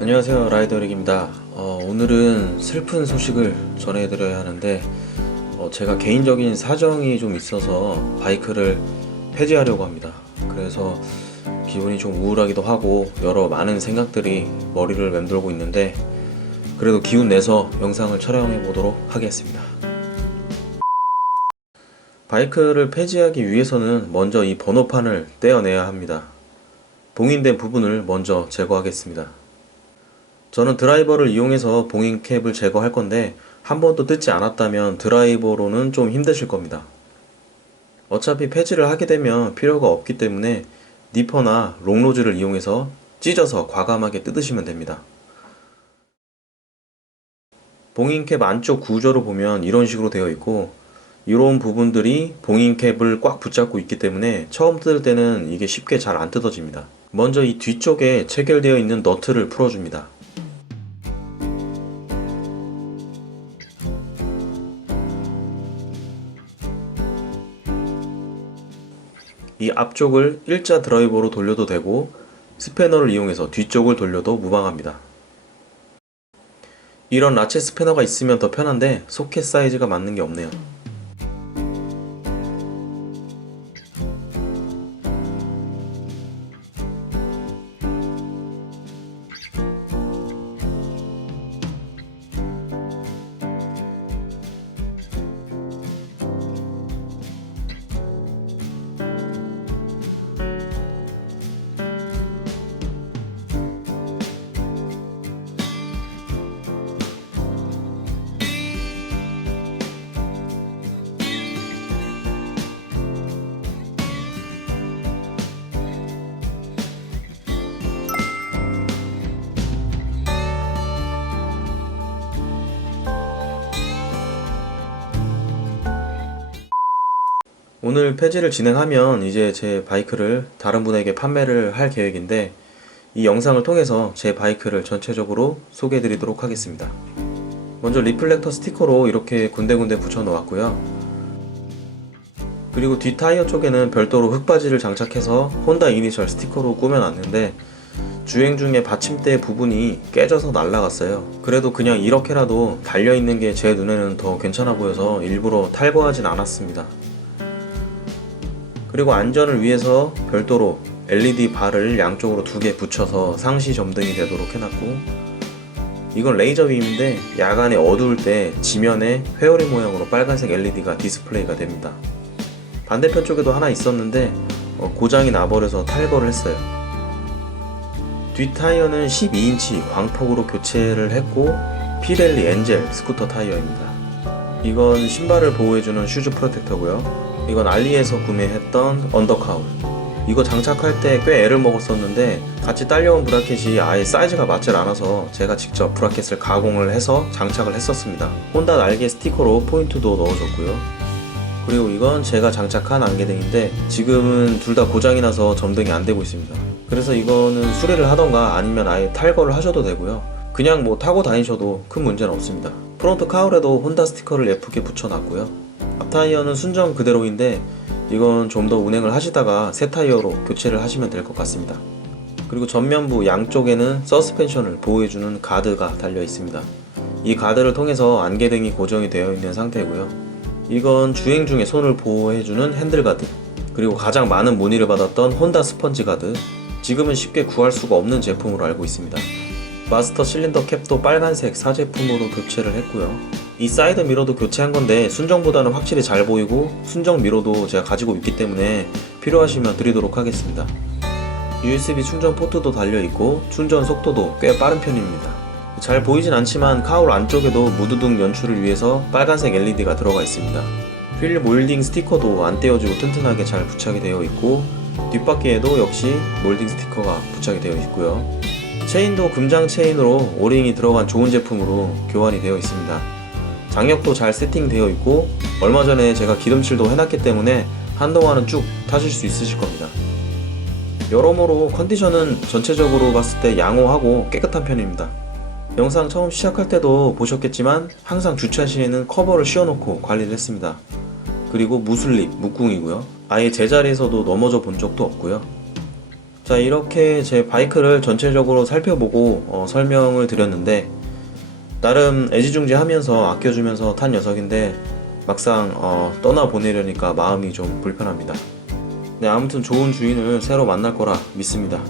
안녕하세요 라이더릭입니다. 어, 오늘은 슬픈 소식을 전해드려야 하는데 어, 제가 개인적인 사정이 좀 있어서 바이크를 폐지하려고 합니다. 그래서 기분이 좀 우울하기도 하고 여러 많은 생각들이 머리를 맴돌고 있는데 그래도 기운 내서 영상을 촬영해 보도록 하겠습니다. 바이크를 폐지하기 위해서는 먼저 이 번호판을 떼어내야 합니다. 봉인된 부분을 먼저 제거하겠습니다 저는 드라이버를 이용해서 봉인캡을 제거할 건데 한 번도 뜯지 않았다면 드라이버로는 좀 힘드실 겁니다. 어차피 폐지를 하게 되면 필요가 없기 때문에 니퍼나 롱로즈를 이용해서 찢어서 과감하게 뜯으시면 됩니다. 봉인캡 안쪽 구조를 보면 이런 식으로 되어 있고 이런 부분들이 봉인캡을 꽉 붙잡고 있기 때문에 처음 뜯을 때는 이게 쉽게 잘 안 뜯어집니다. 먼저 이 뒤쪽에 체결되어 있는 너트를 풀어줍니다. 이 앞쪽을 일자 드라이버로 돌려도 되고 스패너를 이용해서 뒤쪽을 돌려도 무방합니다. 이런 라체 스패너가 있으면 더 편한데 소켓 사이즈가 맞는 게 없네요. 오늘 폐지를 진행하면 이제 제 바이크를 다른 분에게 판매를 할 계획인데 이 영상을 통해서 제 바이크를 전체적으로 소개해 드리도록 하겠습니다. 먼저 리플렉터 스티커로 이렇게 군데군데 붙여 놓았고요. 그리고 뒷 타이어 쪽에는 별도로 흙바지를 장착해서 혼다 이니셜 스티커로 꾸며놨는데 주행 중에 받침대 부분이 깨져서 날라갔어요. 그래도 그냥 이렇게라도 달려있는 게 제 눈에는 더 괜찮아 보여서 일부러 탈거하진 않았습니다. 그리고 안전을 위해서 별도로 LED 바를 양쪽으로 두 개 붙여서 상시 점등이 되도록 해놨고 이건 레이저 빔인데 야간에 어두울 때 지면에 회오리 모양으로 빨간색 LED가 디스플레이가 됩니다. 반대편 쪽에도 하나 있었는데 어, 고장이 나버려서 탈거를 했어요. 뒷 타이어는 12인치 광폭으로 교체를 했고 피렐리 엔젤 스쿠터 타이어입니다. 이건 신발을 보호해주는 슈즈 프로텍터고요. 이건 알리에서 구매했던 언더카울. 이거 장착할 때 꽤 애를 먹었었는데 같이 딸려온 브라켓이 아예 사이즈가 맞질 않아서 제가 직접 브라켓을 가공을 해서 장착을 했었습니다. 혼다 날개 스티커로 포인트도 넣어줬고요. 그리고 이건 제가 장착한 안개등인데 지금은 둘 다 고장이 나서 점등이 안 되고 있습니다. 그래서 이거는 수리를 하던가 아니면 아예 탈거를 하셔도 되고요. 그냥 뭐 타고 다니셔도 큰 문제는 없습니다. 프론트 카울에도 혼다 스티커를 예쁘게 붙여놨고요. 앞타이어는 순정 그대로인데 이건 좀 더 운행을 하시다가 새 타이어로 교체를 하시면 될 것 같습니다. 그리고 전면부 양쪽에는 서스펜션을 보호해주는 가드가 달려 있습니다. 이 가드를 통해서 안개등이 고정이 되어 있는 상태고요. 이건 주행 중에 손을 보호해주는 핸들 가드, 그리고 가장 많은 문의를 받았던 혼다 스펀지 가드, 지금은 쉽게 구할 수가 없는 제품으로 알고 있습니다. 마스터 실린더 캡도 빨간색 사제품으로 교체를 했고요. 이 사이드 미러도 교체한 건데 순정보다는 확실히 잘 보이고 순정 미러도 제가 가지고 있기 때문에 필요하시면 드리도록 하겠습니다. USB 충전 포트도 달려있고 충전 속도도 꽤 빠른 편입니다. 잘 보이진 않지만 카울 안쪽에도 무드등 연출을 위해서 빨간색 LED가 들어가 있습니다. 휠 몰딩 스티커도 안 떼어지고 튼튼하게 잘 부착이 되어 있고 뒷바퀴에도 역시 몰딩 스티커가 부착이 되어 있고요. 체인도 금장 체인으로 오링이 들어간 좋은 제품으로 교환이 되어 있습니다. 장력도 잘 세팅되어 있고 얼마 전에 제가 기름칠도 해놨기 때문에 한동안은 쭉 타실 수 있으실 겁니다. 여러모로 컨디션은 전체적으로 봤을 때 양호하고 깨끗한 편입니다. 영상 처음 시작할 때도 보셨겠지만 항상 주차 시에는 커버를 씌워놓고 관리를 했습니다. 그리고 무슬립, 무궁이고요. 아예 제자리에서도 넘어져 본 적도 없고요. 자 이렇게 제 바이크를 전체적으로 살펴보고 어, 설명을 드렸는데 나름 애지중지하면서 아껴주면서 탄 녀석인데 막상 어, 떠나 보내려니까 마음이 좀 불편합니다. 네 아무튼 좋은 주인을 새로 만날 거라 믿습니다.